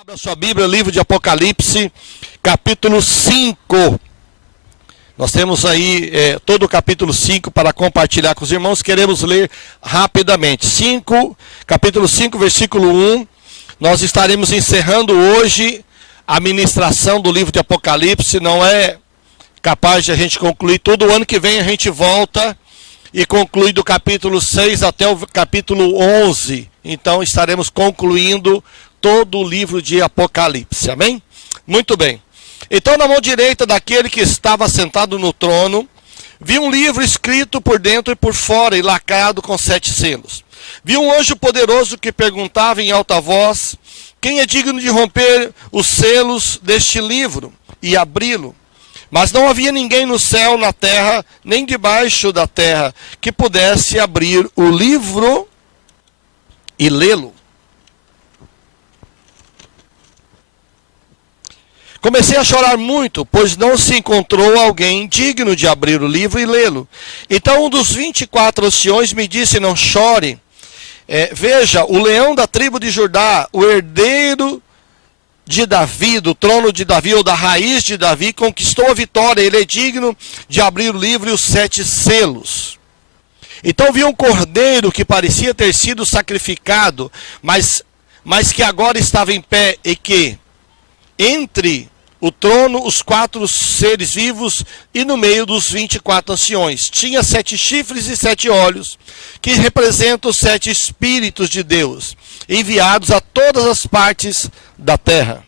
Abra sua Bíblia, livro de Apocalipse, capítulo 5. Nós temos aí todo o capítulo 5 para compartilhar com os irmãos. Queremos ler rapidamente. Capítulo 5, versículo 1. Nós estaremos encerrando hoje a ministração do livro de Apocalipse. Não é capaz de a gente concluir. Todo ano que vem a gente volta e conclui do capítulo 6 até o capítulo 11. Então estaremos concluindo todo o livro de Apocalipse, amém? Muito bem. Então, na mão direita daquele que estava sentado no trono, vi um livro escrito por dentro e por fora e lacrado com 7 selos. Vi um anjo poderoso que perguntava em alta voz: quem é digno de romper os selos deste livro e abri-lo? Mas não havia ninguém no céu, na terra, nem debaixo da terra, que pudesse abrir o livro e lê-lo. Comecei a chorar muito, pois não se encontrou alguém digno de abrir o livro e lê-lo. Então um dos 24 anciões me disse: não chore. Veja, o leão da tribo de Judá, o herdeiro de Davi, do trono de Davi, ou da raiz de Davi, conquistou a vitória. Ele é digno de abrir o livro e os 7 selos. Então vi um cordeiro que parecia ter sido sacrificado, mas que agora estava em pé, e que entre o trono, os 4 seres vivos e no meio dos 24 anciões. Tinha 7 chifres e 7 olhos, que representam os 7 Espíritos de Deus, enviados a todas as partes da terra.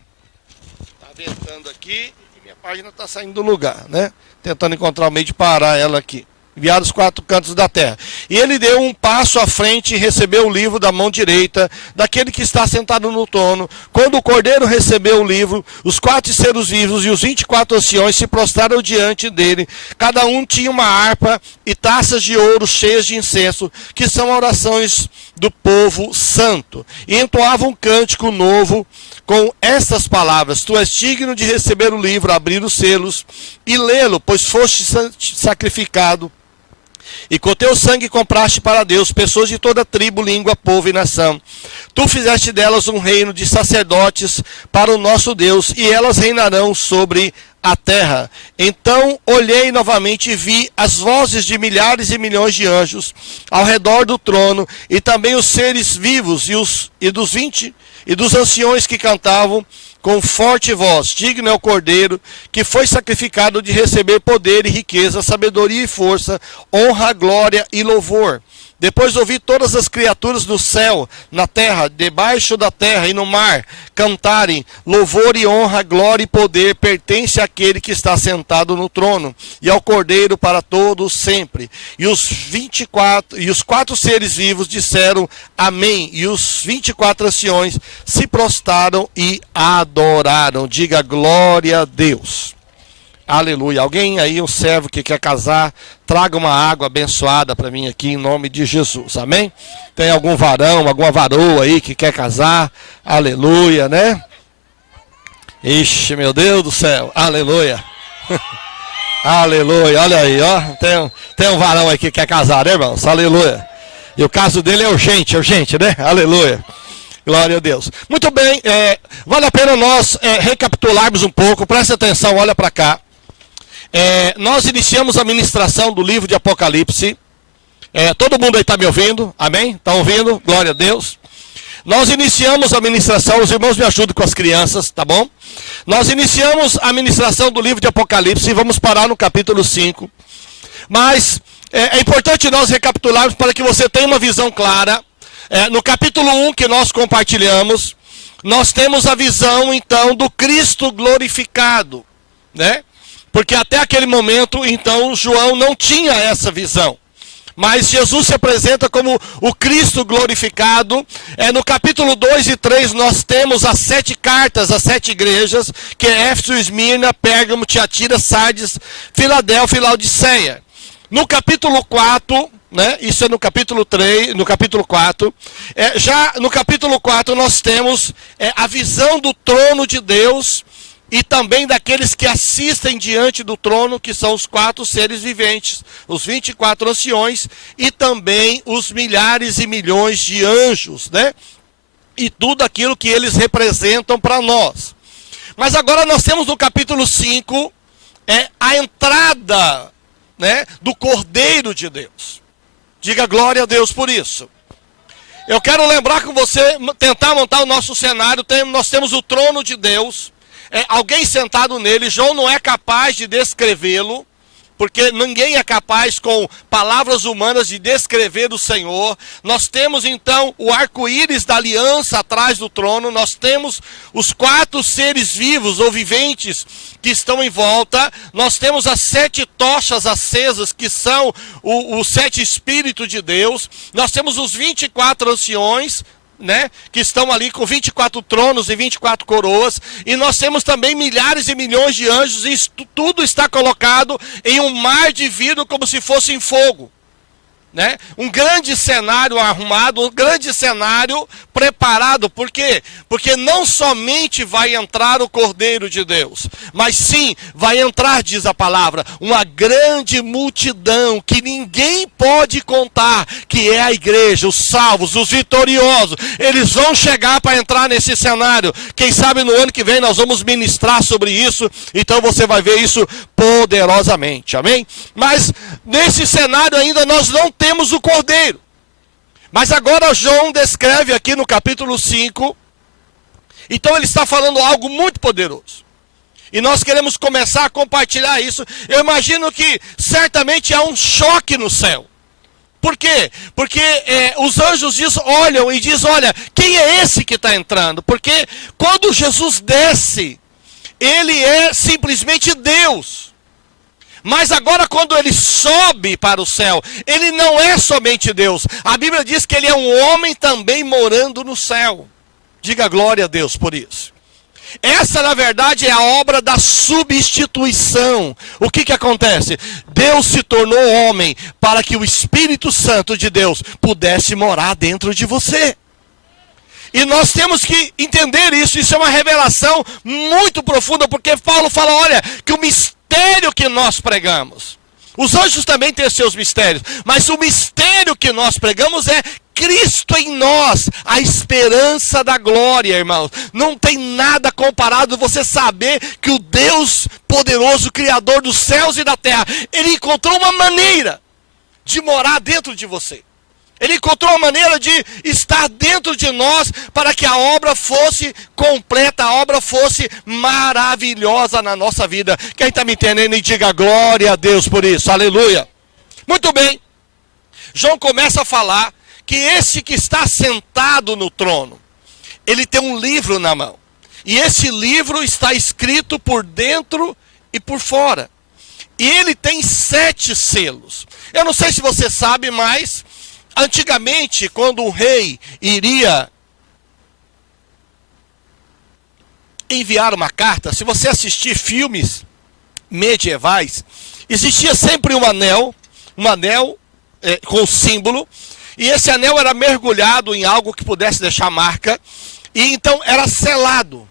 Está ventando aqui e minha página está saindo do lugar, né? Tentando encontrar o meio de parar ela aqui. Enviados aos 4 cantos da terra. E ele deu um passo à frente e recebeu o livro da mão direita daquele que está sentado no trono. Quando o cordeiro recebeu o livro, os 4 seres vivos e os 24 anciões se prostraram diante dele. Cada um tinha uma harpa e taças de ouro cheias de incenso, que são orações do povo santo. E entoavam um cântico novo com estas palavras: tu és digno de receber o livro, abrir os selos e lê-lo, pois foste sacrificado. E com teu sangue compraste para Deus pessoas de toda tribo, língua, povo e nação. Tu fizeste delas um reino de sacerdotes para o nosso Deus, e elas reinarão sobre a terra. Então olhei novamente e vi as vozes de milhares e milhões de anjos ao redor do trono, e também os seres vivos e dos anciões que cantavam com forte voz: digno é o cordeiro que foi sacrificado de receber poder e riqueza, sabedoria e força, honra, glória e louvor. Depois ouvi todas as criaturas do céu, na terra, debaixo da terra e no mar cantarem: louvor e honra, glória e poder pertence àquele que está sentado no trono e ao Cordeiro para todos sempre. E os 4 seres vivos disseram amém, e os 24 anciões se prostraram e adoraram. Diga glória a Deus. Aleluia. Alguém aí, um servo que quer casar, traga uma água abençoada para mim aqui em nome de Jesus. Amém? Tem algum varão, alguma varoa aí que quer casar? Aleluia, né? Ixi, meu Deus do céu. Aleluia. Aleluia. Olha aí, ó. Tem um varão aí que quer casar, né, irmãos? Aleluia. E o caso dele é urgente, né? Aleluia. Glória a Deus. Muito bem, vale a pena nós recapitularmos um pouco. Presta atenção, olha para cá. Nós iniciamos a ministração do livro de Apocalipse. Todo mundo aí está me ouvindo? Amém? Está ouvindo? Glória a Deus. Nós iniciamos a ministração, os irmãos me ajudam com as crianças, tá bom? Nós iniciamos a ministração do livro de Apocalipse e vamos parar no capítulo 5. Mas é importante nós recapitularmos para que você tenha uma visão clara. No capítulo 1 que nós compartilhamos, nós temos a visão então do Cristo glorificado, né? Porque até aquele momento, então, João não tinha essa visão. Mas Jesus se apresenta como o Cristo glorificado. No capítulo 2 e 3 nós temos as 7 cartas, as 7 igrejas, que é Éfeso, Esmirna, Pérgamo, Tiatira, Sardes, Filadélfia e Laodiceia. No capítulo 4, né, isso é no capítulo 3, no capítulo 4, já no capítulo 4 nós temos a visão do trono de Deus, e também daqueles que assistem diante do trono, que são os 4 seres viventes, os 24 anciões, e também os milhares e milhões de anjos, né? e tudo aquilo que eles representam para nós. Mas agora nós temos no capítulo 5 a entrada, né, do Cordeiro de Deus. Diga glória a Deus por isso. Eu quero lembrar com você, tentar montar o nosso cenário. Nós temos o trono de Deus, alguém sentado nele. João não é capaz de descrevê-lo, porque ninguém é capaz com palavras humanas de descrever o Senhor. Nós temos então o arco-íris da aliança atrás do trono. Nós temos os 4 seres vivos ou viventes que estão em volta. Nós temos as 7 tochas acesas, que são os 7 Espíritos de Deus. Nós temos os 24 anciões, né, que estão ali com 24 tronos e 24 coroas, e nós temos também milhares e milhões de anjos, e isso tudo está colocado em um mar de vidro como se fosse em fogo, né? Um grande cenário arrumado, um grande cenário preparado. Por quê? Porque não somente vai entrar o Cordeiro de Deus, mas sim vai entrar, diz a palavra, uma grande multidão que ninguém pode contar, que é a igreja, os salvos, os vitoriosos. Eles vão chegar para entrar nesse cenário. Quem sabe no ano que vem nós vamos ministrar sobre isso, então você vai ver isso poderosamente, amém? Mas nesse cenário ainda nós não temos o Cordeiro. Mas agora João descreve aqui no capítulo 5, então ele está falando algo muito poderoso. E nós queremos começar a compartilhar isso. Eu imagino que certamente há um choque no céu. Por quê? Porque os anjos olham e dizem, olha, quem é esse que está entrando? Porque quando Jesus desce, ele é simplesmente Deus. Mas agora quando ele sobe para o céu, ele não é somente Deus. A Bíblia diz que ele é um homem também morando no céu. Diga glória a Deus por isso. Essa, na verdade, é a obra da substituição. O que acontece? Deus se tornou homem para que o Espírito Santo de Deus pudesse morar dentro de você. E nós temos que entender isso. Isso é uma revelação muito profunda, porque Paulo fala, olha, que o mistério que nós pregamos, os anjos também têm seus mistérios, mas o mistério que nós pregamos é Cristo em nós, a esperança da glória, irmãos. Não tem nada comparado você saber que o Deus poderoso, Criador dos céus e da terra, ele encontrou uma maneira de morar dentro de você. Ele encontrou uma maneira de estar dentro de nós para que a obra fosse completa, a obra fosse maravilhosa na nossa vida. Quem está me entendendo e diga glória a Deus por isso, aleluia. Muito bem, João começa a falar que esse que está sentado no trono, ele tem um livro na mão. E esse livro está escrito por dentro e por fora. E ele tem 7 selos. Eu não sei se você sabe, mas antigamente, quando um rei iria enviar uma carta, se você assistir filmes medievais, existia sempre um anel com símbolo, e esse anel era mergulhado em algo que pudesse deixar marca, e então era selado,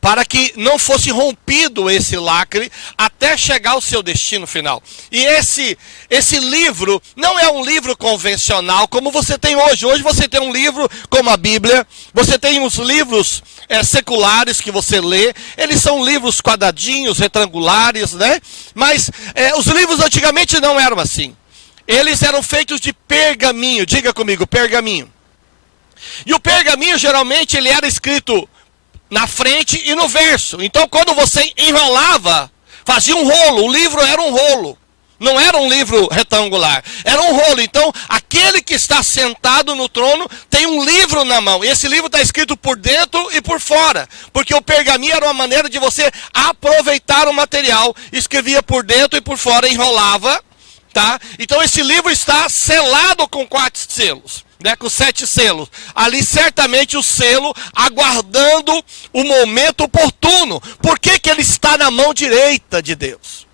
para que não fosse rompido esse lacre até chegar ao seu destino final. E esse livro não é um livro convencional como você tem hoje. Hoje você tem um livro como a Bíblia, você tem os livros seculares que você lê, eles são livros quadradinhos, retangulares, né? Mas os livros antigamente não eram assim. Eles eram feitos de pergaminho, diga comigo, pergaminho. E o pergaminho geralmente ele era escrito na frente e no verso. Então quando você enrolava, fazia um rolo. O livro era um rolo. Não era um livro retangular. Era um rolo. Então aquele que está sentado no trono tem um livro na mão. E esse livro está escrito por dentro e por fora. Porque o pergaminho era uma maneira de você aproveitar o material. Escrevia por dentro e por fora, enrolava. Tá? Então esse livro está selado com 4 selos. Né, com 7 selos. Ali certamente o selo aguardando o momento oportuno. Por que ele está na mão direita de Deus?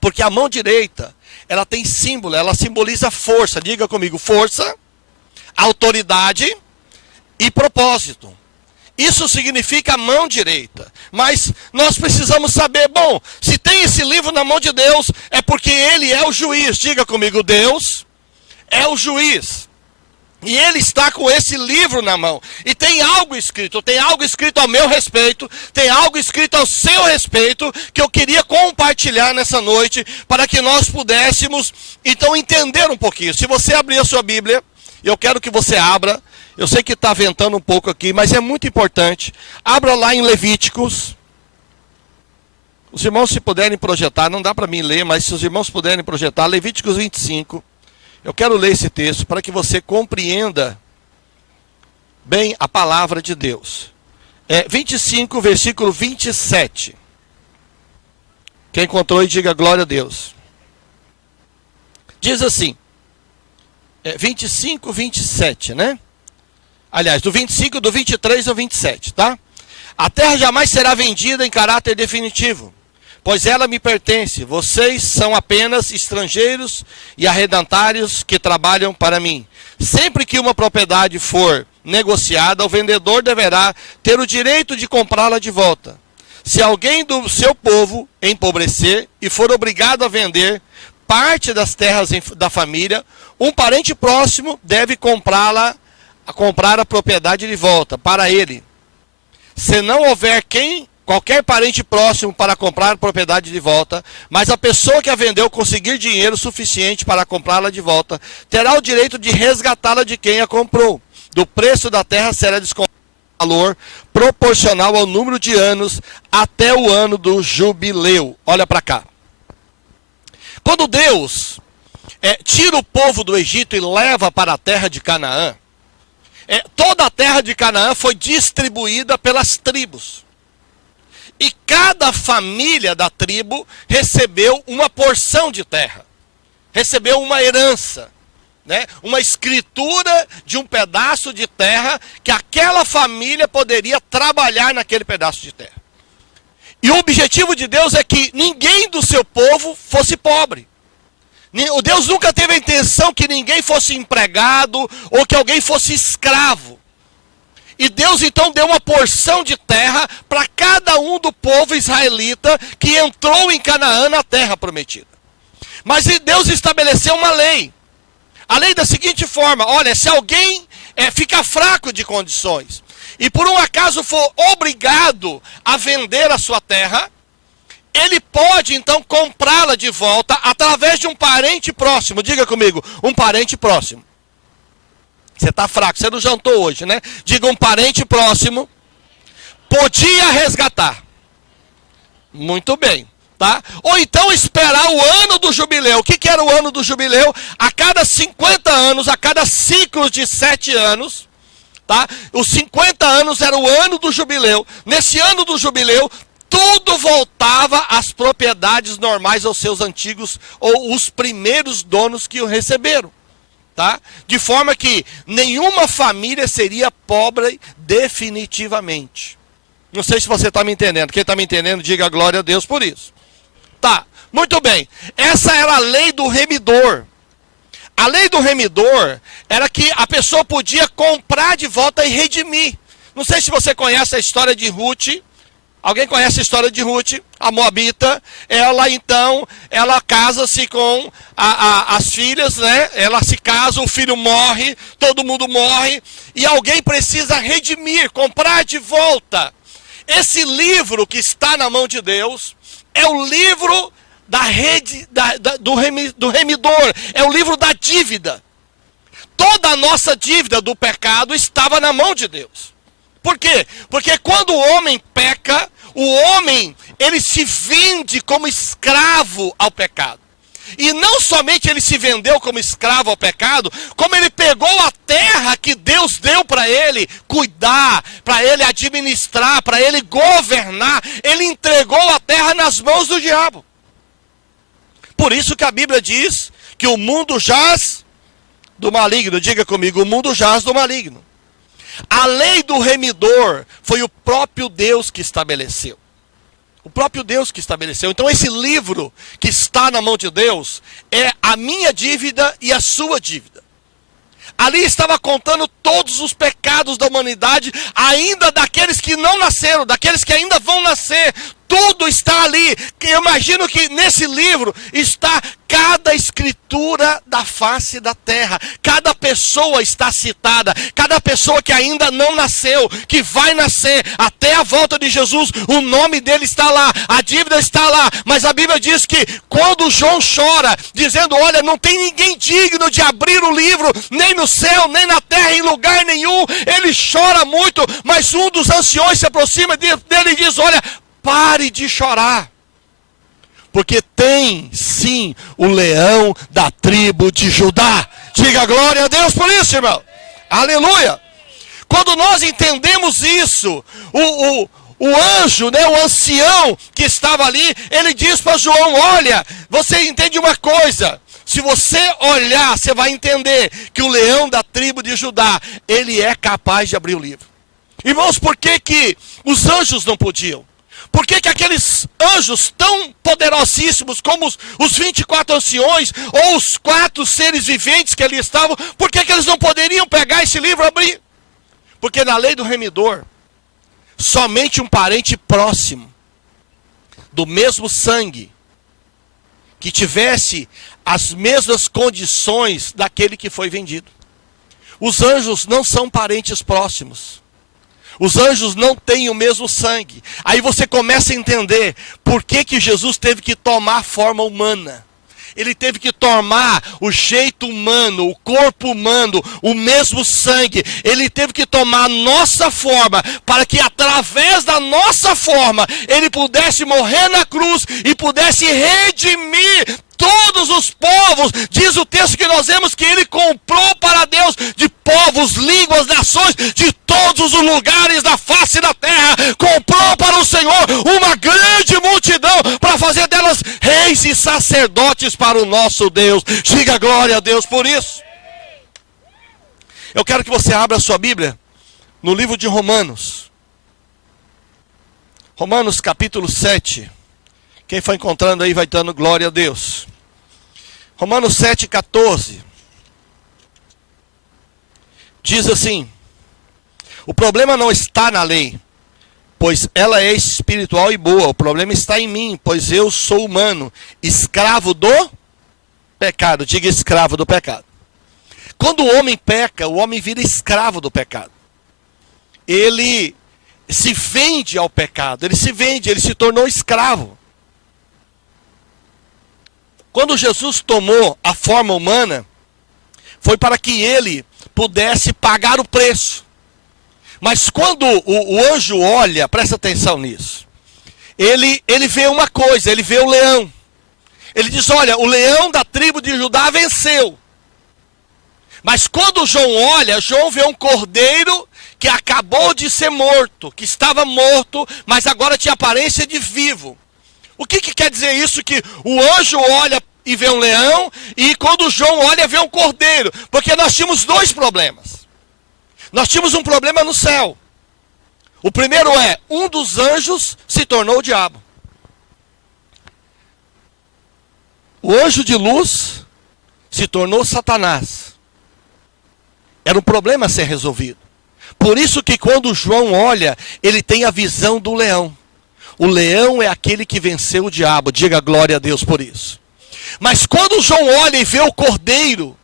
Porque a mão direita, ela tem símbolo, ela simboliza força. Diga comigo, força, autoridade e propósito. Isso significa a mão direita. Mas nós precisamos saber, bom, se tem esse livro na mão de Deus, é porque ele é o juiz. Diga comigo, Deus é o juiz. E ele está com esse livro na mão. E tem algo escrito ao meu respeito, tem algo escrito ao seu respeito, que eu queria compartilhar nessa noite, para que nós pudéssemos, então, entender um pouquinho. Se você abrir a sua Bíblia, eu quero que você abra, eu sei que está ventando um pouco aqui, mas é muito importante. Abra lá em Levíticos. Os irmãos, se puderem projetar, não dá para mim ler, mas se os irmãos puderem projetar, Levíticos 25. Eu quero ler esse texto para que você compreenda bem a palavra de Deus. 25, versículo 27. Quem encontrou, diga glória a Deus. Diz assim, 25, 27, né? Aliás, do 25, do 23 ao 27, tá? A terra jamais será vendida em caráter definitivo, pois ela me pertence. Vocês são apenas estrangeiros e arrendatários que trabalham para mim. Sempre que uma propriedade for negociada, o vendedor deverá ter o direito de comprá-la de volta. Se alguém do seu povo empobrecer e for obrigado a vender parte das terras da família, um parente próximo deve comprar a propriedade de volta para ele. Se não houver qualquer parente próximo para comprar a propriedade de volta, mas a pessoa que a vendeu conseguir dinheiro suficiente para comprá-la de volta, terá o direito de resgatá-la de quem a comprou. Do preço da terra será descontado o valor proporcional ao número de anos até o ano do jubileu. Olha para cá. Quando Deus tira o povo do Egito e leva para a terra de Canaã, toda a terra de Canaã foi distribuída pelas tribos. E cada família da tribo recebeu uma porção de terra. Recebeu uma herança, né? Uma escritura de um pedaço de terra que aquela família poderia trabalhar naquele pedaço de terra. E o objetivo de Deus é que ninguém do seu povo fosse pobre. O Deus nunca teve a intenção que ninguém fosse empregado ou que alguém fosse escravo. E Deus então deu uma porção de terra para cada um do povo israelita que entrou em Canaã, na terra prometida. Mas Deus estabeleceu uma lei. A lei da seguinte forma: olha, se alguém ficar fraco de condições e por um acaso for obrigado a vender a sua terra, ele pode então comprá-la de volta através de um parente próximo. Diga comigo, um parente próximo. Você está fraco, você não jantou hoje, né? Diga, um parente próximo podia resgatar. Muito bem, tá? Ou então esperar o ano do jubileu. O que era o ano do jubileu? A cada 50 anos, a cada ciclo de 7 anos, tá? Os 50 anos era o ano do jubileu. Nesse ano do jubileu, tudo voltava às propriedades normais aos seus antigos ou os primeiros donos que o receberam. Tá? De forma que nenhuma família seria pobre definitivamente. Não sei se você está me entendendo. Quem está me entendendo, diga glória a Deus por isso. Tá, muito bem. Essa era a lei do remidor. A lei do remidor era que a pessoa podia comprar de volta e redimir. Não sei se você conhece a história de Ruth. Alguém conhece a história de Ruth, a moabita? Ela casa-se com as filhas, né? Ela se casa, o filho morre, todo mundo morre, e alguém precisa redimir, comprar de volta. Esse livro que está na mão de Deus é o livro do remidor, é o livro da dívida. Toda a nossa dívida do pecado estava na mão de Deus. Por quê? Porque quando o homem peca, o homem, ele se vende como escravo ao pecado. E não somente ele se vendeu como escravo ao pecado, como ele pegou a terra que Deus deu para ele cuidar, para ele administrar, para ele governar, ele entregou a terra nas mãos do diabo. Por isso que a Bíblia diz que o mundo jaz do maligno. Diga comigo, o mundo jaz do maligno. A lei do remidor foi o próprio Deus que estabeleceu. O próprio Deus que estabeleceu. Então esse livro que está na mão de Deus é a minha dívida e a sua dívida. Ali estava contando todos os pecados da humanidade, ainda daqueles que não nasceram, daqueles que ainda vão nascer. Tudo está ali. Eu imagino que nesse livro está cada escritura da face da terra. Cada pessoa está citada. Cada pessoa que ainda não nasceu, que vai nascer até a volta de Jesus, o nome dele está lá. A dívida está lá. Mas a Bíblia diz que quando João chora, dizendo, olha, não tem ninguém digno de abrir o livro, nem no céu, nem na terra, em lugar nenhum. Ele chora muito, mas um dos anciões se aproxima dele e diz, olha, pare de chorar. Porque tem, sim, o leão da tribo de Judá. Diga glória a Deus por isso, irmão. Aleluia. Quando nós entendemos isso, o anjo, né, o ancião que estava ali, ele diz para João, olha, você entende uma coisa. Se você olhar, você vai entender que o leão da tribo de Judá, ele é capaz de abrir o livro. Irmãos, por que que os anjos não podiam? Por que que aqueles anjos tão poderosíssimos como os 24 anciões ou os 4 seres viventes que ali estavam, por que que eles não poderiam pegar esse livro e abrir? Porque na lei do remidor, somente um parente próximo, do mesmo sangue, que tivesse as mesmas condições daquele que foi vendido. Os anjos não são parentes próximos. Os anjos não têm o mesmo sangue. Aí você começa a entender por que que Jesus teve que tomar forma humana. Ele teve que tomar o jeito humano, o corpo humano, o mesmo sangue. Ele teve que tomar a nossa forma, para que através da nossa forma, ele pudesse morrer na cruz e pudesse redimir todos os povos. Diz o texto que nós vemos que ele comprou para Deus de povos, línguas, nações, de todos os lugares da face da terra. Comprou para o Senhor uma grande multidão para fazer delas reis e sacerdotes para o nosso Deus. Diga glória a Deus por isso. Eu quero que você abra a sua Bíblia no livro de Romanos. Romanos capítulo 7. Quem foi encontrando aí vai dando glória a Deus. Romanos 7,14. Diz assim: o problema não está na lei, pois ela é espiritual e boa. O problema está em mim, pois eu sou humano, escravo do pecado. Diga escravo do pecado. Quando o homem peca, o homem vira escravo do pecado. Ele se vende ao pecado, ele se tornou escravo. Quando Jesus tomou a forma humana, foi para que ele pudesse pagar o preço. Mas quando o anjo olha, presta atenção nisso, ele vê uma coisa, ele vê o leão. Ele diz, olha, o leão da tribo de Judá venceu. Mas quando João olha, João vê um cordeiro que acabou de ser morto, que estava morto, mas agora tinha aparência de vivo. O que quer dizer isso? Que o anjo olha e vê um leão, e quando João olha, vê um cordeiro. Porque nós tínhamos 2 problemas. Nós tínhamos um problema no céu. O primeiro é, um dos anjos se tornou o diabo. O anjo de luz se tornou Satanás. Era um problema a ser resolvido. Por isso que quando João olha, ele tem a visão do leão. O leão é aquele que venceu o diabo. Diga glória a Deus por isso. Mas quando João olha e vê o cordeiro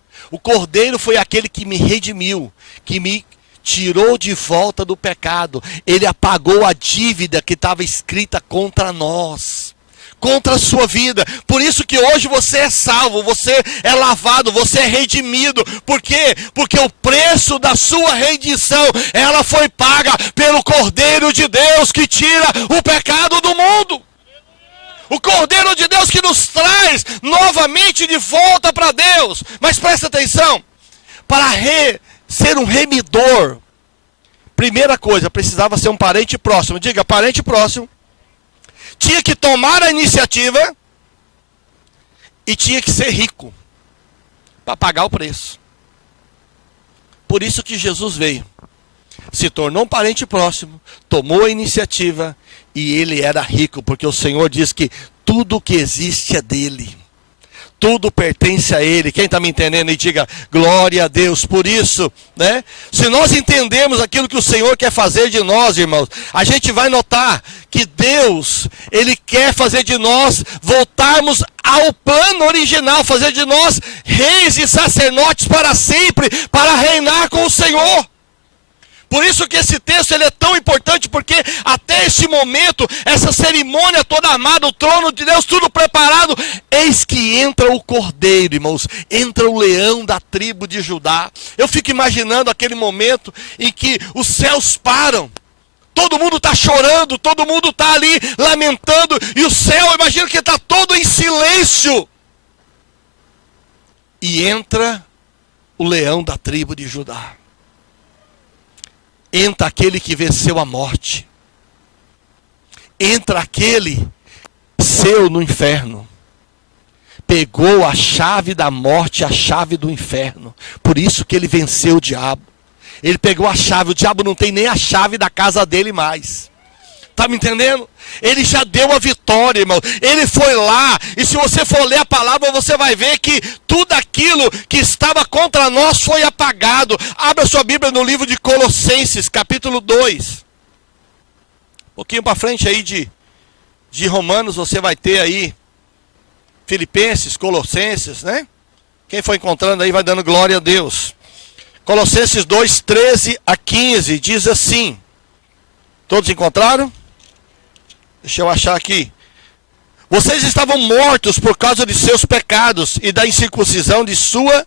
foi aquele que me redimiu, que me tirou de volta do pecado. Ele apagou a dívida que estava escrita contra nós, contra a sua vida. Por isso que hoje você é salvo, você é lavado, você é redimido. Por quê? Porque o preço da sua redenção, ela foi paga pelo Cordeiro de Deus que tira o pecado do mundo. O Cordeiro de Deus que nos traz novamente de volta para Deus. Mas presta atenção, para ser um remidor, primeira coisa, precisava ser um parente próximo. Diga, parente próximo. Tinha que tomar a iniciativa e tinha que ser rico para pagar o preço. Por isso que Jesus veio, se tornou um parente próximo, tomou a iniciativa e ele era rico, porque o Senhor diz que tudo que existe é dele. tudo pertence a Ele. Quem está me entendendo e diga glória a Deus por isso, né? Se nós entendemos aquilo que o Senhor quer fazer de nós, irmãos, a gente vai notar que Deus, Ele quer fazer de nós voltarmos ao plano original, fazer de nós reis e sacerdotes para sempre, para reinar com o Senhor. Por isso que esse texto ele é tão importante, porque até esse momento, essa cerimônia toda armada, o trono de Deus tudo preparado, eis que entra o Cordeiro, irmãos, entra o leão da tribo de Judá. Eu fico imaginando aquele momento em que os céus param, todo mundo está chorando, todo mundo está ali lamentando, e o céu, imagino que está todo em silêncio. E entra o leão da tribo de Judá. Entra aquele que venceu a morte. Entra aquele que venceu no inferno. Pegou a chave da morte, a chave do inferno. Por isso que ele venceu o diabo. Ele pegou a chave, o diabo não tem nem a chave da casa dele mais. Está me entendendo? Ele já deu a vitória, irmão. Ele foi lá, e se você for ler a palavra, você vai ver que tudo aquilo que estava contra nós foi apagado. Abra sua Bíblia no livro de Colossenses, capítulo 2. Um pouquinho para frente aí de Romanos, você vai ter aí Filipenses, Colossenses, né? Quem for encontrando aí vai dando glória a Deus. Colossenses 2, 13 a 15, diz assim. Todos encontraram? Deixa eu achar aqui. Vocês estavam mortos por causa de seus pecados e da incircuncisão de sua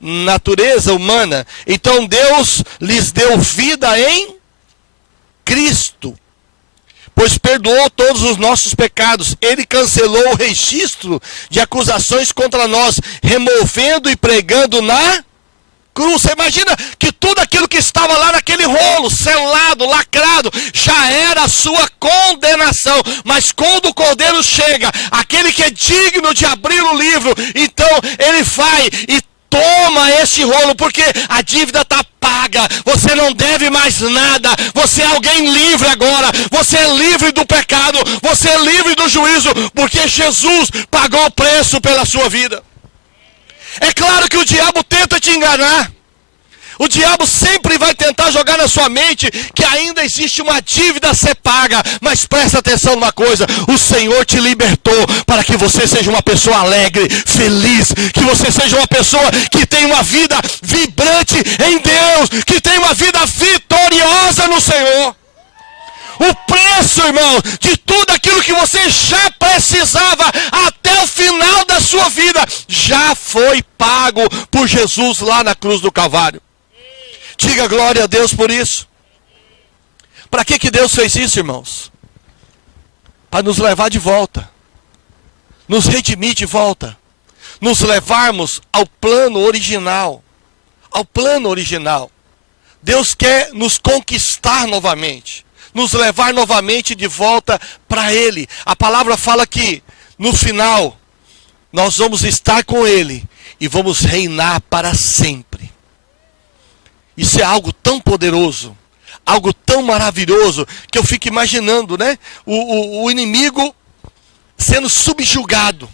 natureza humana. Então Deus lhes deu vida em Cristo, pois perdoou todos os nossos pecados. Ele cancelou o registro de acusações contra nós, removendo e pregando na cruz. Você imagina que tudo aquilo que estava lá naquele rolo, selado, lacrado, já era a sua condenação. Mas quando o Cordeiro chega, aquele que é digno de abrir o livro, então ele vai e toma esse rolo, porque a dívida está paga, você não deve mais nada, você é alguém livre agora, você é livre do pecado, você é livre do juízo, porque Jesus pagou o preço pela sua vida. É claro que o diabo tenta te enganar. O diabo sempre vai tentar jogar na sua mente que ainda existe uma dívida a ser paga. Mas presta atenção numa coisa: o Senhor te libertou para que você seja uma pessoa alegre, feliz, que você seja uma pessoa que tem uma vida vibrante em Deus, que tem uma vida vitoriosa no Senhor. O preço, irmão, de tudo aquilo que você já precisava até o final da sua vida, já foi pago por Jesus lá na cruz do Calvário. Diga glória a Deus por isso. Para que Deus fez isso, irmãos? Para nos levar de volta, nos redimir de volta, nos levarmos ao plano original. Ao plano original. Deus quer nos conquistar novamente, nos levar novamente de volta para Ele. A palavra fala que no final nós vamos estar com Ele e vamos reinar para sempre. Isso é algo tão poderoso, algo tão maravilhoso, que eu fico imaginando, né? O inimigo sendo subjugado,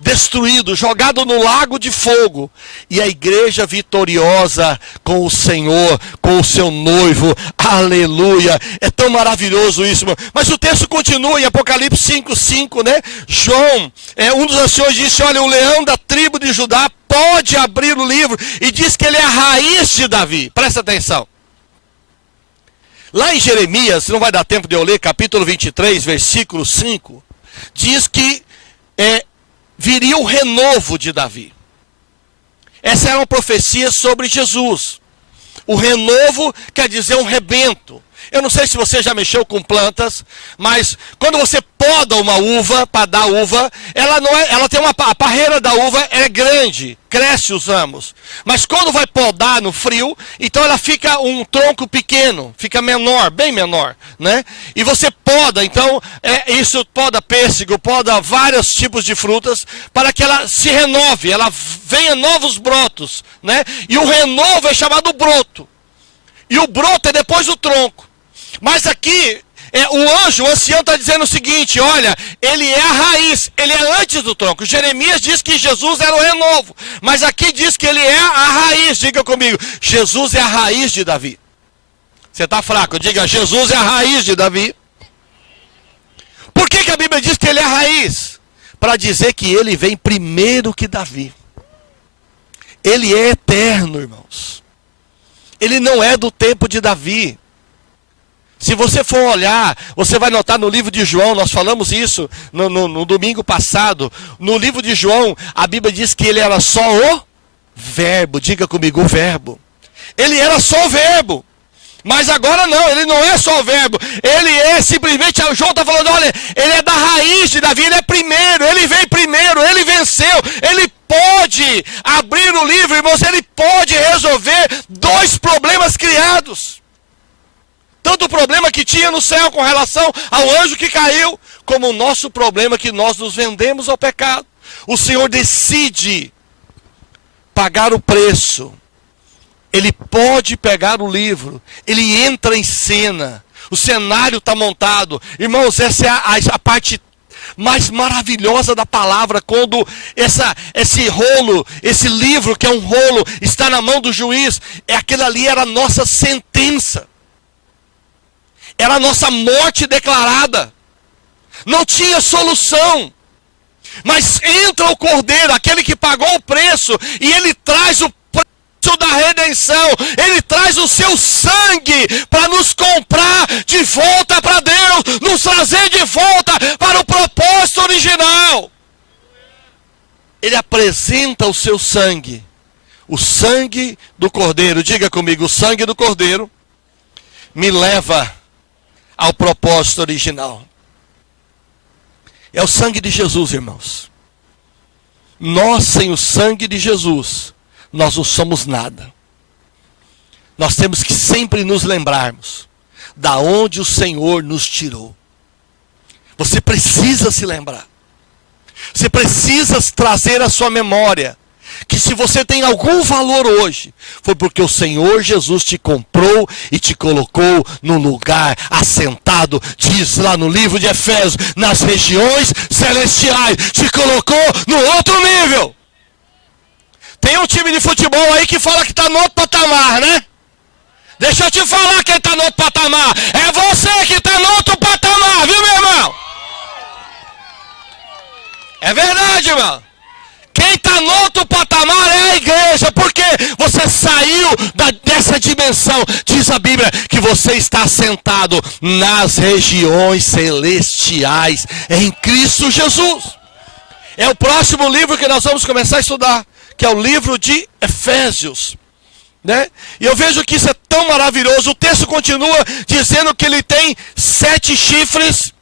destruído, jogado no lago de fogo, e a igreja vitoriosa com o Senhor, com o seu noivo. Aleluia! É tão maravilhoso isso, irmão. Mas o texto continua em Apocalipse 5:5, né? João, um dos anciões disse: olha, o leão da tribo de Judá pode abrir o livro, e diz que ele é a raiz de Davi. Presta atenção. Lá em Jeremias, não vai dar tempo de eu ler, capítulo 23, versículo 5, diz que viria o renovo de Davi. Essa era uma profecia sobre Jesus. O renovo quer dizer um rebento. Eu não sei se você já mexeu com plantas, mas quando você poda uma uva para dar uva, ela tem a parreira da uva é grande, cresce os ramos. Mas quando vai podar no frio, então ela fica um tronco pequeno, fica menor, bem menor, né? E você poda, então isso poda pêssego, poda vários tipos de frutas para que ela se renove, ela venha novos brotos, né? E o renovo é chamado broto. E o broto é depois do tronco. Mas aqui O anjo, o ancião, está dizendo o seguinte: olha, ele é a raiz, ele é antes do tronco. Jeremias diz que Jesus era o renovo, mas aqui diz que ele é a raiz. Diga comigo, Jesus é a raiz de Davi. Você está fraco, diga, Jesus é a raiz de Davi. Por que a Bíblia diz que ele é a raiz? Para dizer que ele vem primeiro que Davi. Ele é eterno, irmãos. Ele não é do tempo de Davi. Se você for olhar, você vai notar no livro de João, nós falamos isso no domingo passado. No livro de João, a Bíblia diz que ele era só o verbo. Diga comigo, o verbo. Ele era só o verbo. Mas agora não, ele não é só o verbo. Ele é simplesmente, o João está falando, olha, ele é da raiz de Davi, ele é primeiro, ele veio primeiro, ele venceu. Ele pode abrir o livro, irmãos, ele pode resolver 2 problemas criados. Tanto o problema que tinha no céu com relação ao anjo que caiu, como o nosso problema que nós nos vendemos ao pecado. O Senhor decide pagar o preço. Ele pode pegar o livro, ele entra em cena, o cenário está montado. Irmãos, essa é a parte mais maravilhosa da palavra, quando esse rolo, esse livro que é um rolo, está na mão do juiz. Aquilo ali era a nossa sentença. Era a nossa morte declarada. Não tinha solução. Mas entra o Cordeiro, aquele que pagou o preço, e ele traz o preço da redenção. Ele traz o seu sangue para nos comprar de volta para Deus, nos trazer de volta para o propósito original. Ele apresenta o seu sangue, o sangue do Cordeiro. Diga comigo, o sangue do Cordeiro me leva ao propósito original. É o sangue de Jesus, irmãos. Nós, sem o sangue de Jesus, nós não somos nada. Nós temos que sempre nos lembrarmos da onde o Senhor nos tirou. Você precisa se lembrar. Você precisa trazer à sua memória que se você tem algum valor hoje, foi porque o Senhor Jesus te comprou e te colocou no lugar assentado, diz lá no livro de Efésios, nas regiões celestiais, te colocou no outro nível. Tem um time de futebol aí que fala que está no outro patamar, né? Deixa eu te falar quem está no outro patamar. É você que está no outro patamar, viu, meu irmão? É verdade, irmão. Quem está no outro patamar é a igreja, porque você saiu dessa dimensão. Diz a Bíblia que você está sentado nas regiões celestiais em Cristo Jesus. É o próximo livro que nós vamos começar a estudar, que é o livro de Efésios. Né? E eu vejo que isso é tão maravilhoso. O texto continua dizendo que ele tem 7 chifres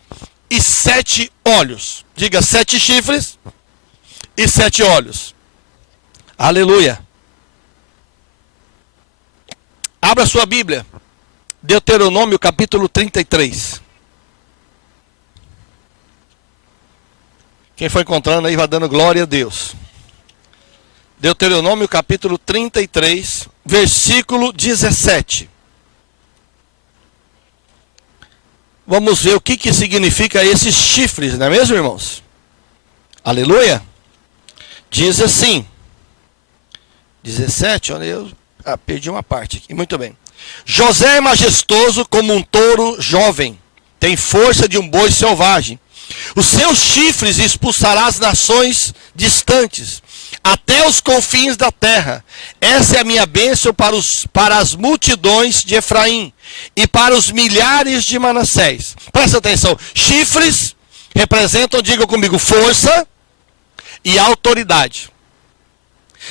e 7 olhos. Diga, 7 chifres e 7 olhos. Aleluia. Abra sua Bíblia. Deuteronômio capítulo 33. Quem foi encontrando aí vai dando glória a Deus. Deuteronômio capítulo 33, versículo 17. Vamos ver o que significa esses chifres, não é mesmo, irmãos? Aleluia. Diz assim, 17, olha, eu perdi uma parte aqui, muito bem. José é majestoso como um touro jovem, tem força de um boi selvagem. Os seus chifres expulsará as nações distantes, até os confins da terra. Essa é a minha bênção para as multidões de Efraim e para os milhares de Manassés. Presta atenção, chifres representam, diga comigo, força e autoridade.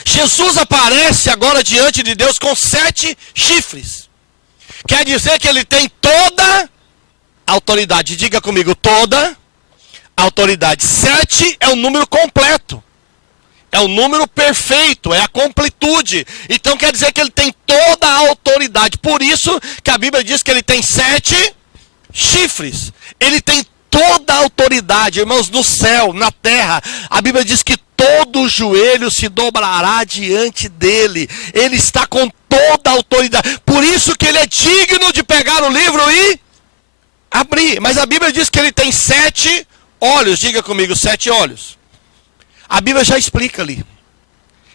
Jesus aparece agora diante de Deus com 7 chifres. Quer dizer que ele tem toda a autoridade. Diga comigo, toda a autoridade. 7 é o número completo. É o número perfeito, é a completude. Então quer dizer que ele tem toda a autoridade. Por isso que a Bíblia diz que ele tem 7 chifres. Ele tem toda a autoridade, irmãos, no céu, na terra. A Bíblia diz que todo joelho se dobrará diante dele. Ele está com toda a autoridade. Por isso que ele é digno de pegar o livro e abrir. Mas a Bíblia diz que ele tem 7 olhos. Diga comigo, 7 olhos. A Bíblia já explica ali.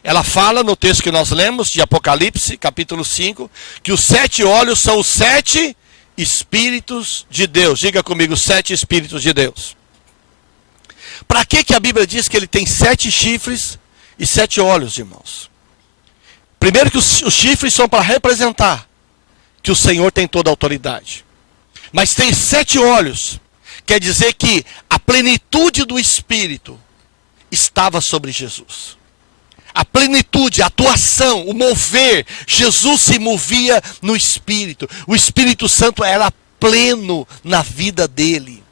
Ela fala no texto que nós lemos, de Apocalipse, capítulo 5, que os 7 olhos são os 7 Espíritos de Deus. Diga comigo, 7 Espíritos de Deus. Para que a Bíblia diz que ele tem 7 chifres e 7 olhos, irmãos? Primeiro que os chifres são para representar que o Senhor tem toda a autoridade. Mas tem 7 olhos, quer dizer que a plenitude do Espírito estava sobre Jesus. A plenitude, a atuação, o mover, Jesus se movia no Espírito. O Espírito Santo era pleno na vida dele.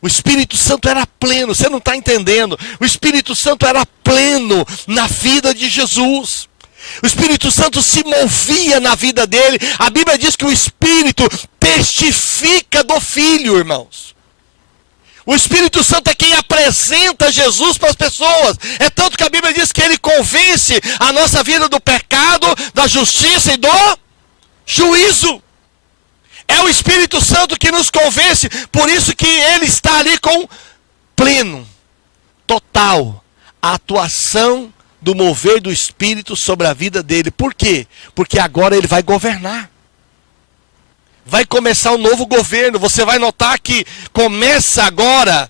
O Espírito Santo era pleno, você não está entendendo. O Espírito Santo era pleno na vida de Jesus. O Espírito Santo se movia na vida dele. A Bíblia diz que o Espírito testifica do Filho, irmãos. O Espírito Santo é quem apresenta Jesus para as pessoas. É tanto que a Bíblia diz que ele convence a nossa vida do pecado, da justiça e do juízo. É o Espírito Santo que nos convence. Por isso que ele está ali com pleno, total, a atuação do mover do Espírito sobre a vida dele. Por quê? Porque agora ele vai governar. Vai começar um novo governo. Você vai notar que começa agora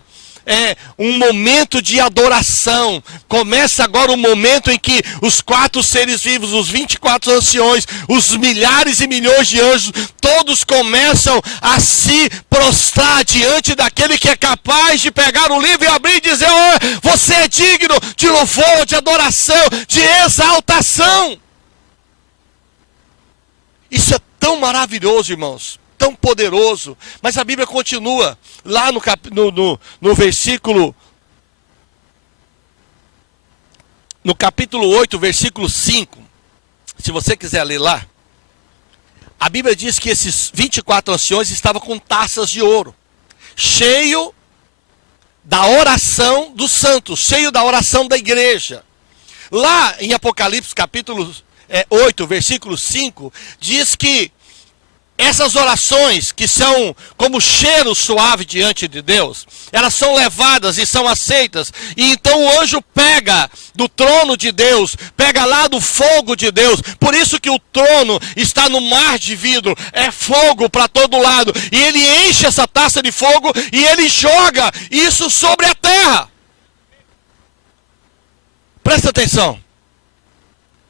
um momento de adoração. Começa agora um momento em que os 4 seres vivos, os 24 anciões, os milhares e milhões de anjos, todos começam a se prostrar diante daquele que é capaz de pegar o livro e abrir e dizer: oh, você é digno de louvor, de adoração, de exaltação. Isso é tão maravilhoso, irmãos, tão poderoso. Mas a Bíblia continua, lá no versículo, no capítulo 8, versículo 5, se você quiser ler lá, a Bíblia diz que esses 24 anciões estavam com taças de ouro, cheio da oração dos santos, cheio da oração da igreja. Lá em Apocalipse, capítulo 8, versículo 5, diz que essas orações, que são como cheiro suave diante de Deus, elas são levadas e são aceitas. E então o anjo pega do trono de Deus, pega lá do fogo de Deus. Por isso que o trono está no mar de vidro, é fogo para todo lado. E ele enche essa taça de fogo e ele joga isso sobre a terra. Presta atenção.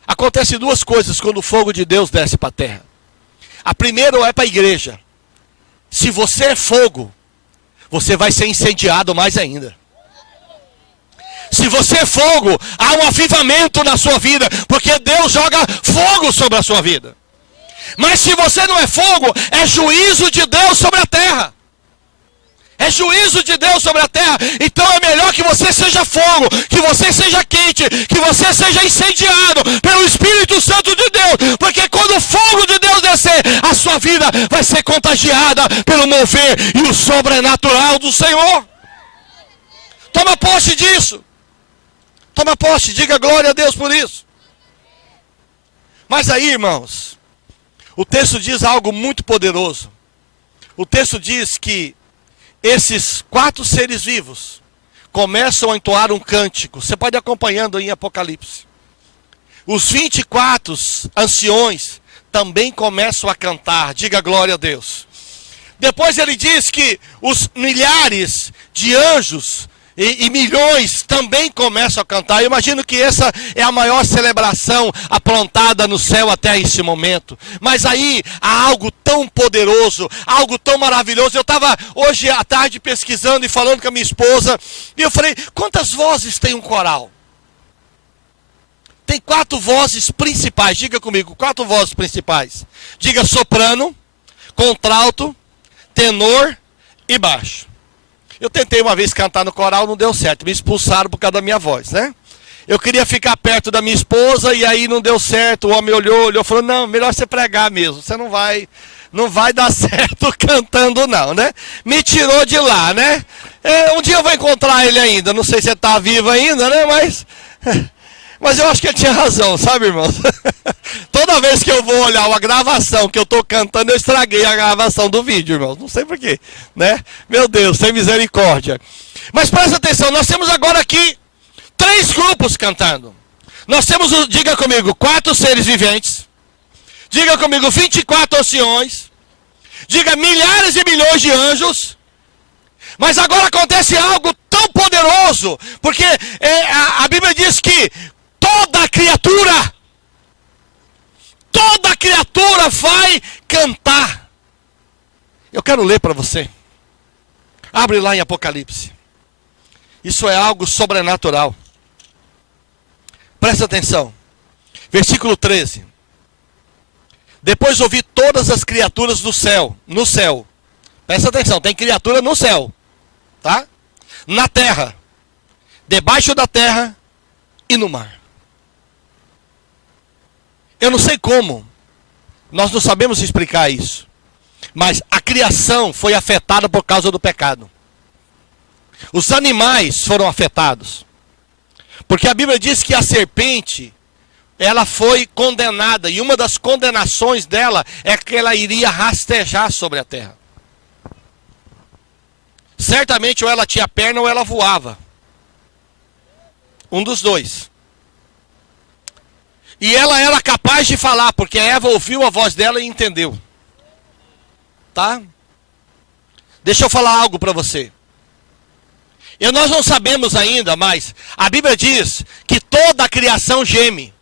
Acontece 2 coisas quando o fogo de Deus desce para a terra. A primeira é para a igreja. Se você é fogo, você vai ser incendiado mais ainda. Se você é fogo, há um avivamento na sua vida, porque Deus joga fogo sobre a sua vida. Mas se você não é fogo, é juízo de Deus sobre a terra. É juízo de Deus sobre a terra. Então é melhor que você seja fogo, que você seja quente, que você seja incendiado pelo Espírito Santo de Deus. Porque quando o fogo de Deus descer, a sua vida vai ser contagiada pelo mover e o sobrenatural do Senhor. Toma posse disso. Toma posse, diga glória a Deus por isso. Mas aí, irmãos, o texto diz algo muito poderoso. O texto diz que esses 4 seres vivos começam a entoar um cântico. Você pode ir acompanhando aí em Apocalipse. Os 24 anciões também começam a cantar. Diga glória a Deus. Depois ele diz que os milhares de anjos e milhões também começam a cantar. Eu imagino que essa é a maior celebração aprontada no céu até esse momento. Mas aí há algo tão poderoso, algo tão maravilhoso. Eu estava hoje à tarde pesquisando e falando com a minha esposa, e eu falei: quantas vozes tem um coral? Tem 4 vozes principais. Diga comigo, 4 vozes principais. Diga: soprano, contralto, tenor e baixo. Eu tentei uma vez cantar no coral, não deu certo. Me expulsaram por causa da minha voz, né? Eu queria ficar perto da minha esposa e aí não deu certo. O homem olhou, falou: não, melhor você pregar mesmo. Você não vai dar certo cantando não, né? Me tirou de lá, né? Um dia eu vou encontrar ele ainda. Não sei se ele está vivo ainda, né? Mas eu acho que ele tinha razão, sabe, irmãos? Toda vez que eu vou olhar uma gravação que eu estou cantando, eu estraguei a gravação do vídeo, irmãos. Não sei porquê, né? Meu Deus, sem misericórdia. Mas presta atenção, nós temos agora aqui 3 grupos cantando. Nós temos, diga comigo, 4 seres viventes. Diga comigo, 24 anciões. Diga milhares e milhões de anjos. Mas agora acontece algo tão poderoso. Porque a Bíblia diz que toda criatura vai cantar. Eu quero ler para você. Abre lá em Apocalipse. Isso é algo sobrenatural. Presta atenção. Versículo 13. Depois ouvi todas as criaturas do céu, no céu. Presta atenção, tem criatura no céu, tá? Na terra, debaixo da terra e no mar. Eu não sei como, nós não sabemos explicar isso, mas a criação foi afetada por causa do pecado. Os animais foram afetados, porque a Bíblia diz que a serpente, ela foi condenada, e uma das condenações dela é que ela iria rastejar sobre a terra. Certamente ou ela tinha perna ou ela voava. Um dos dois. E ela era capaz de falar, porque a Eva ouviu a voz dela e entendeu. Tá? Deixa eu falar algo para você. Nós não sabemos ainda, mas a Bíblia diz que toda a criação geme.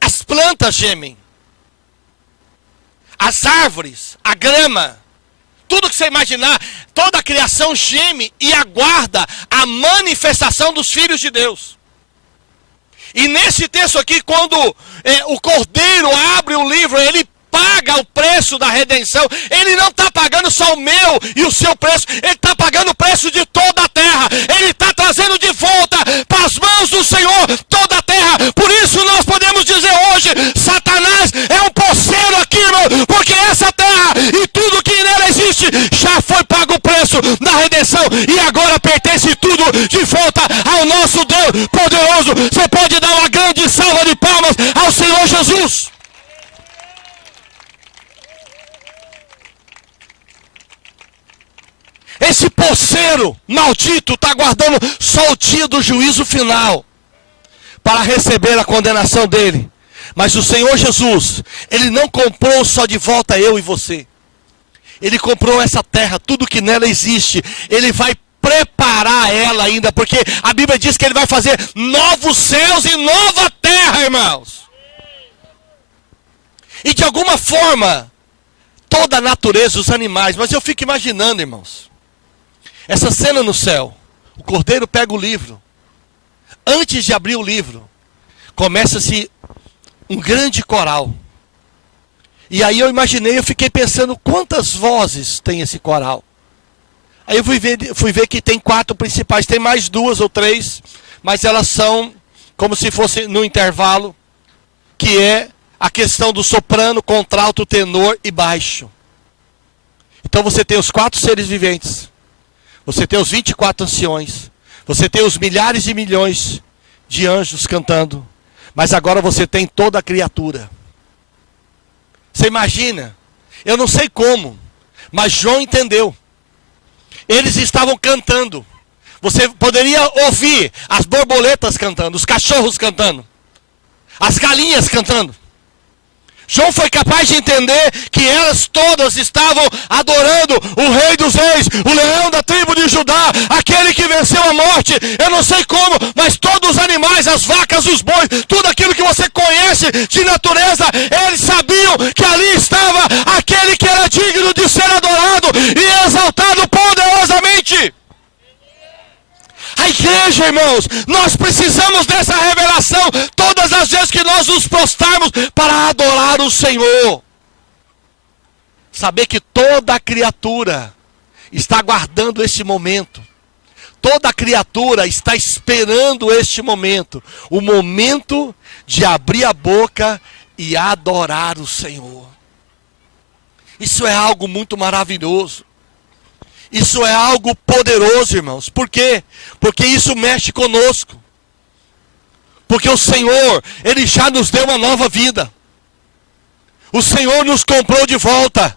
As plantas gemem. As árvores, a grama, tudo que você imaginar, toda a criação geme e aguarda a manifestação dos filhos de Deus. E nesse texto aqui, quando o Cordeiro abre o livro, ele paga o preço da redenção. Ele não está pagando só o meu e o seu preço, ele está pagando o preço de toda a terra. Ele está trazendo de volta para as mãos do Senhor toda a terra. Por isso nós podemos dizer hoje, Satanás é um poceiro aqui, irmão, porque essa terra e tudo que nela existe já foi pago o preço da redenção e agora pertence tudo de volta ao nosso Deus poderoso. Você pode dar uma grande salva de palmas ao Senhor Jesus. Esse poceiro maldito está aguardando só o dia do juízo final para receber a condenação dele. Mas o Senhor Jesus, ele não comprou só de volta eu e você. Ele comprou essa terra, tudo que nela existe. Ele vai preparar ela ainda, porque a Bíblia diz que ele vai fazer novos céus e nova terra, irmãos. E de alguma forma, toda a natureza, os animais, mas eu fico imaginando, irmãos, essa cena no céu, o Cordeiro pega o livro. Antes de abrir o livro, começa-se um grande coral. E aí eu fiquei pensando quantas vozes tem esse coral. Aí eu fui ver que tem 4 principais, tem mais 2 ou 3, mas elas são como se fosse no intervalo, que é a questão do soprano, contralto, tenor e baixo. Então você tem os 4 seres viventes. Você tem os 24 anciões. Você tem os milhares e milhões de anjos cantando. Mas agora você tem toda a criatura. Você imagina? Eu não sei como, mas João entendeu. Eles estavam cantando. Você poderia ouvir as borboletas cantando, os cachorros cantando, as galinhas cantando. João foi capaz de entender que elas todas estavam adorando o Rei dos Reis, o leão da tribo de Judá, aquele que venceu a morte. Eu não sei como, mas todos os animais, as vacas, os bois, tudo aquilo que você conhece de natureza, eles sabiam que ali estava aquele que era digno de ser adorado e exaltado poderosamente. A igreja, irmãos, nós precisamos dessa revelação todas as vezes que nós nos prostrarmos para adorar o Senhor. Saber que toda a criatura está aguardando este momento. Toda a criatura está esperando este momento. O momento de abrir a boca e adorar o Senhor. Isso é algo muito maravilhoso. Isso é algo poderoso, irmãos. Por quê? Porque isso mexe conosco. Porque o Senhor, Ele já nos deu uma nova vida. O Senhor nos comprou de volta.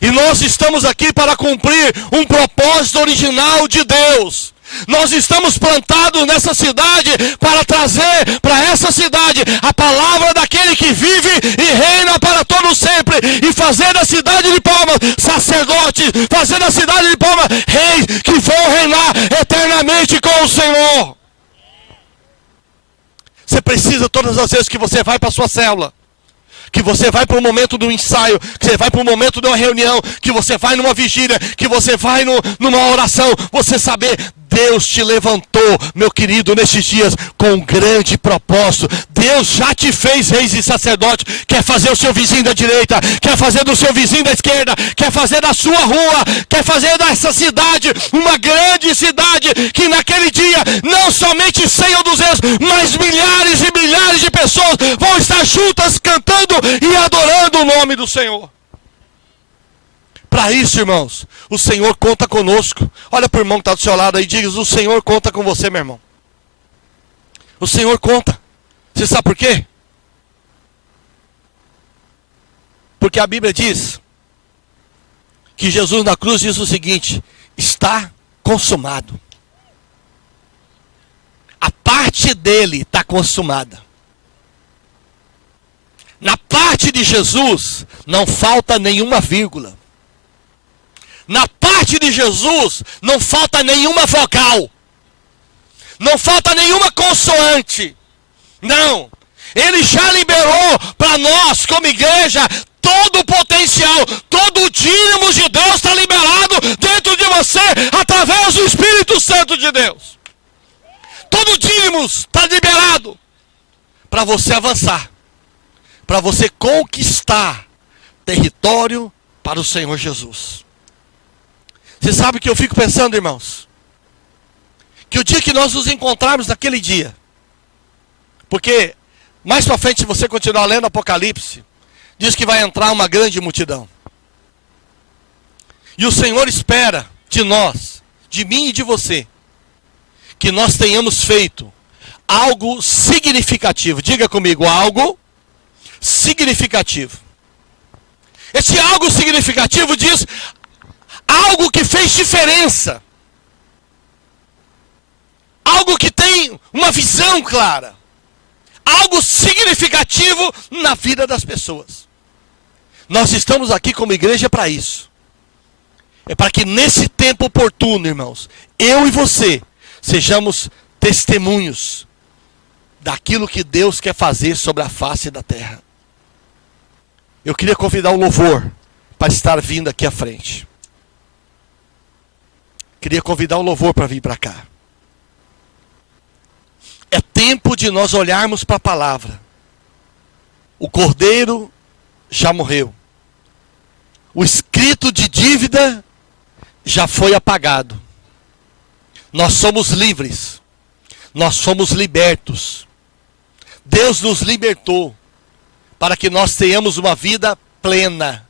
E nós estamos aqui para cumprir um propósito original de Deus. Nós estamos plantados nessa cidade para trazer para essa cidade a palavra daquele que vive e reina para todo sempre. E fazer da cidade de Palmas sacerdotes, fazer da cidade de Palmas reis que vão reinar eternamente com o Senhor. Você precisa, todas as vezes que você vai para a sua célula, que você vai para um momento do ensaio, que você vai para um momento de uma reunião, que você vai numa vigília, que você vai numa oração, você saber, Deus te levantou, meu querido, nesses dias, com um grande propósito. Deus já te fez reis e sacerdote, quer fazer o seu vizinho da direita, quer fazer do seu vizinho da esquerda, quer fazer da sua rua, quer fazer dessa cidade, uma grande cidade, que naquele dia, não somente 100 ou 200, mas milhares e milhares de pessoas vão estar juntas, cantando e adorando o nome do Senhor. Para isso, irmãos, o Senhor conta conosco. Olha para o irmão que está do seu lado aí e diga: o Senhor conta com você, meu irmão. O Senhor conta. Você sabe por quê? Porque a Bíblia diz que Jesus na cruz diz o seguinte: está consumado. A parte dele está consumada. Na parte de Jesus não falta nenhuma vírgula. Na parte de Jesus não falta nenhuma vogal. Não falta nenhuma consoante. Não. Ele já liberou para nós, como igreja, todo o potencial, todo o dízimo de Deus está liberado dentro de você, através do Espírito Santo de Deus. Todo o dízimo está liberado para você avançar, para você conquistar território para o Senhor Jesus. Você sabe o que eu fico pensando, irmãos? Que o dia que nós nos encontrarmos naquele dia, porque mais para frente, se você continuar lendo Apocalipse, diz que vai entrar uma grande multidão. E o Senhor espera de nós, de mim e de você, que nós tenhamos feito algo significativo. Diga comigo, algo significativo. Esse algo significativo diz algo que fez diferença. Algo que tem uma visão clara. Algo significativo na vida das pessoas. Nós estamos aqui como igreja para isso. É para que nesse tempo oportuno, irmãos, eu e você sejamos testemunhos daquilo que Deus quer fazer sobre a face da terra. Eu queria convidar o louvor para estar vindo aqui à frente. Queria convidar o louvor para vir para cá. É tempo de nós olharmos para a palavra. O cordeiro já morreu. O escrito de dívida já foi apagado. Nós somos livres. Nós somos libertos. Deus nos libertou para que nós tenhamos uma vida plena.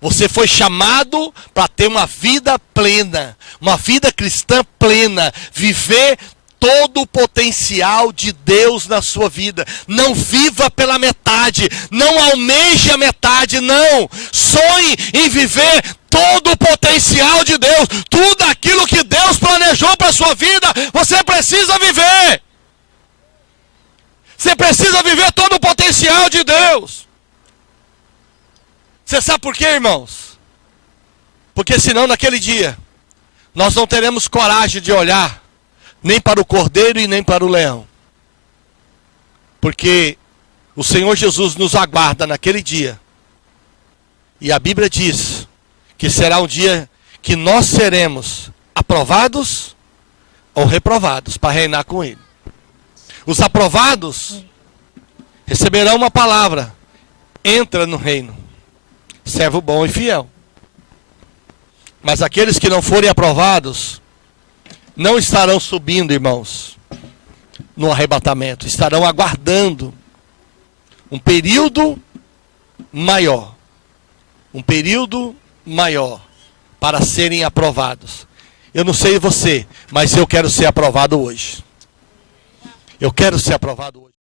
Você foi chamado para ter uma vida plena, uma vida cristã plena, viver todo o potencial de Deus na sua vida. Não viva pela metade, não almeje a metade, não. Sonhe em viver todo o potencial de Deus. Tudo aquilo que Deus planejou para a sua vida, você precisa viver. Você precisa viver todo o potencial de Deus. Você sabe por quê, irmãos? Porque senão naquele dia nós não teremos coragem de olhar nem para o cordeiro e nem para o leão. Porque o Senhor Jesus nos aguarda naquele dia. E a Bíblia diz que será um dia que nós seremos aprovados ou reprovados para reinar com Ele. Os aprovados receberão uma palavra: entra no reino, servo bom e fiel. Mas aqueles que não forem aprovados não estarão subindo, irmãos, no arrebatamento. Estarão aguardando um período maior. Um período maior para serem aprovados. Eu não sei você, mas eu quero ser aprovado hoje. Eu quero ser aprovado hoje.